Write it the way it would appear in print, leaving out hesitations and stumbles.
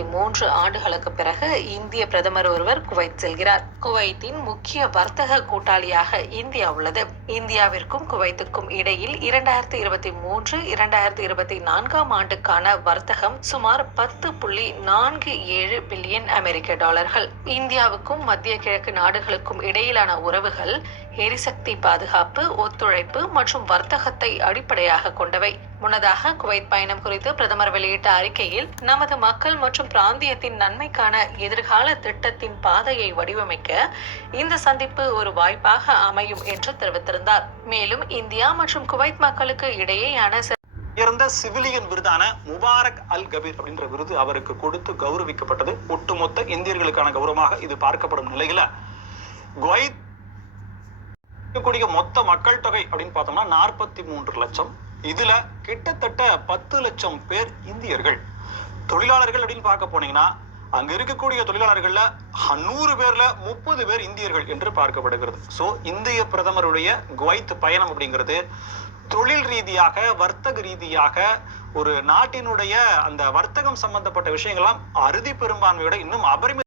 23 ஆண்டுகளுக்கு பிறகு இந்திய பிரதமர் ஒருவர் குவைத் செல்கிறார். குவைத்தின் முக்கிய வர்த்தக கூட்டாளியாக இந்தியா உள்ளது. இந்தியாவிற்கும் குவைத்துக்கும் இடையில் 2023-2024 ஆண்டுக்கான வர்த்தகம் சுமார் 10.47 பில்லியன் அமெரிக்க டாலர்கள். இந்தியாவுக்கும் மத்திய கிழக்கு நாடுகளுக்கும் இடையிலான உறவுகள் எரிசக்தி பாதுகாப்பு, ஒத்துழைப்பு மற்றும் வர்த்தகத்தை அடிப்படையாக கொண்டவை. முன்னதாக குவைத் பயணம் குறித்து பிரதமர் வெளியிட்ட அறிக்கையில், நமது மக்கள் மற்றும் பிராந்தியத்தின் நன்மைக்கான எதிர்கால திட்டத்தின் பாதையை வடிவமைக்க இந்த சந்திப்பு ஒரு வாய்ப்பாக அமையும் என்று தெரிவித்திருந்தார். மேலும் இந்தியா மற்றும் குவைத் மக்களுக்கு இடையேயான உயர்ந்த சிவிலியன் விருதான முபாரக் அல் கபீர் அப்படின்ற விருது அவருக்கு கொடுத்து கௌரவிக்கப்பட்டது. ஒட்டுமொத்த இந்தியர்களுக்கான கௌரவமாக இது பார்க்கப்படும் நிலையில குவைத் கூடிய மொத்த மக்கள் தொகை அப்படின்னு பார்த்தோம்னா 43 லட்சம். இதுல கிட்டத்தட்ட 10 லட்சம் பேர் இந்தியர்கள். தொழிலாளர்கள் அப்படின்னு பார்க்க போனீங்கன்னா அங்க இருக்கக்கூடிய தொழிலாளர்கள்ல 100 பேர்ல 30 பேர் இந்தியர்கள் என்று பார்க்கப்படுகிறது. சோ இந்திய பிரதமருடைய குவைத் பயணம் அப்படிங்கிறது தொழில் ரீதியாக, வர்த்தக ரீதியாக ஒரு நாட்டினுடைய அந்த வர்த்தகம் சம்பந்தப்பட்ட விஷயங்கள்லாம் அறுதி பெரும்பான்மையோட இன்னும் அபரிமித